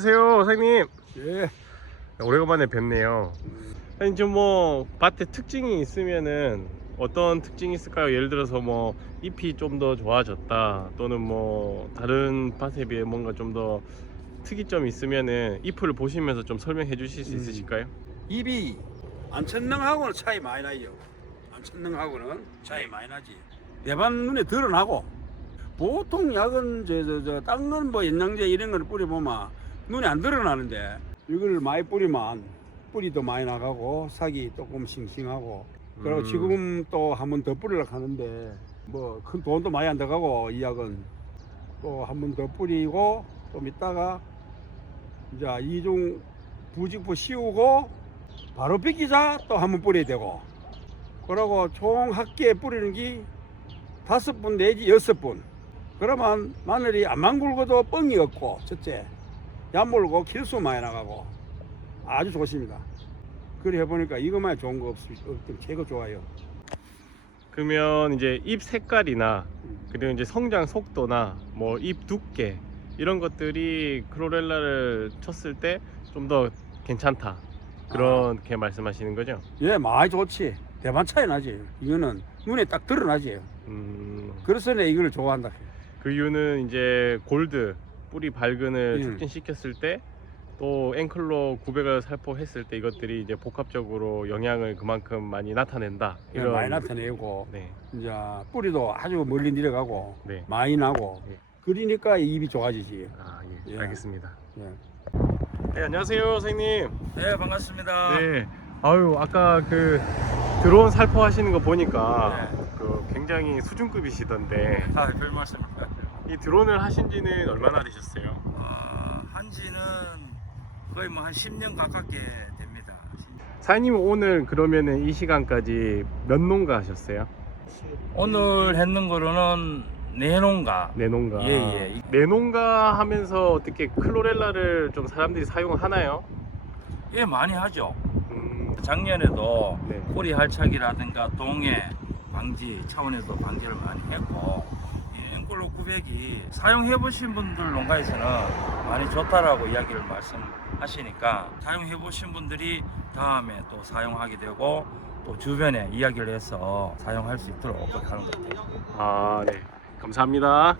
안녕하세요 사장님 예. 오래간만에 뵙네요 사장님 좀뭐 밭에 특징이 있으면은 어떤 특징이 있을까요? 예를 들어서 뭐 잎이 좀 더 좋아졌다 또는 뭐 다른 밭에 비해 뭔가 좀 더 특이점이 있으면은 잎을 보시면서 좀 설명해 주실 수 음. 있으실까요? 입이 안천능하고는 차이 많이 나죠. 안천능하고는 차이 많이 나지. 대반 눈에 드러나고 보통 약은 저저저 딴 건뭐 영양제 이런 걸 뿌려보면 눈에 안 드러나는데. 이걸 많이 뿌리면 뿌리도 많이 나가고 sak이 조금 싱싱하고. 그리고 음. 지금 또 한 번 더 뿌리려고 하는데 뭐 큰 돈도 많이 안 들어가고 이 약은. 또 한 번 더 뿌리고 좀 있다가 이제 이중 부직포 씌우고 바로 빗기자 또 한 번 뿌려야 되고. 그러고 총 학기에 뿌리는 게 다섯 분 내지 여섯 분. 그러면 마늘이 안만 굵어도 뻥이 없고 첫째 얕물고 kil수 많이 나가고 아주 좋습니다. 그래 해보니까 이것만 좋은 거 없을 없 최고 좋아요. 그러면 이제 잎 색깔이나 그리고 이제 성장 속도나 뭐 잎 두께 이런 것들이 클로렐라를 쳤을 때 좀 더 괜찮다. 그렇게 말씀하시는 거죠? 예 많이 좋지. 대만 차이 나지. 이거는 눈에 딱 드러나지. 음, 그래서 내 이걸 좋아한다. 그 이유는 이제 골드 뿌리 발근을 음. 촉진시켰을 때 또 앵클로 900을 살포했을 때 이것들이 이제 복합적으로 영향을 그만큼 많이 나타낸다 예, 많이 나타내고 네, 이제 뿌리도 아주 멀리 내려가고 네. 많이 나고 예. 그러니까 입이 좋아지지 아, 예, 예. 알겠습니다. 예. 네, 안녕하세요, 선생님. 네 반갑습니다. 네. 아유, 아까 그 드론 살포 하시는 거 보니까 네. 그 굉장히 수준급이시던데 아 별 말씀입니다. 이 드론을 하신 지는 얼마나 되셨어요? 어, 한지는 거의 뭐 한 10년 가깝게 됩니다. 사장님 오늘 그러면은 이 시간까지 몇 농가 하셨어요? 오늘 했는 거로는 내농가. 네 농가. 예, 예. 네 농가 하면서 어떻게 클로렐라를 좀 사람들이 사용하나요? 예 많이 하죠. 음, 작년에도 네. 꼬리 할착이라든가 동해 방지 차원에서 방지를 많이 했고 이 앵콜로 900이 사용해 보신 분들 농가에서는 많이 좋다라고 이야기를 말씀하시니까 사용해 보신 분들이 다음에 또 사용하게 되고 또 주변에 이야기를 해서 사용할 수 있도록 하는 것 같아요. 아, 네. 감사합니다.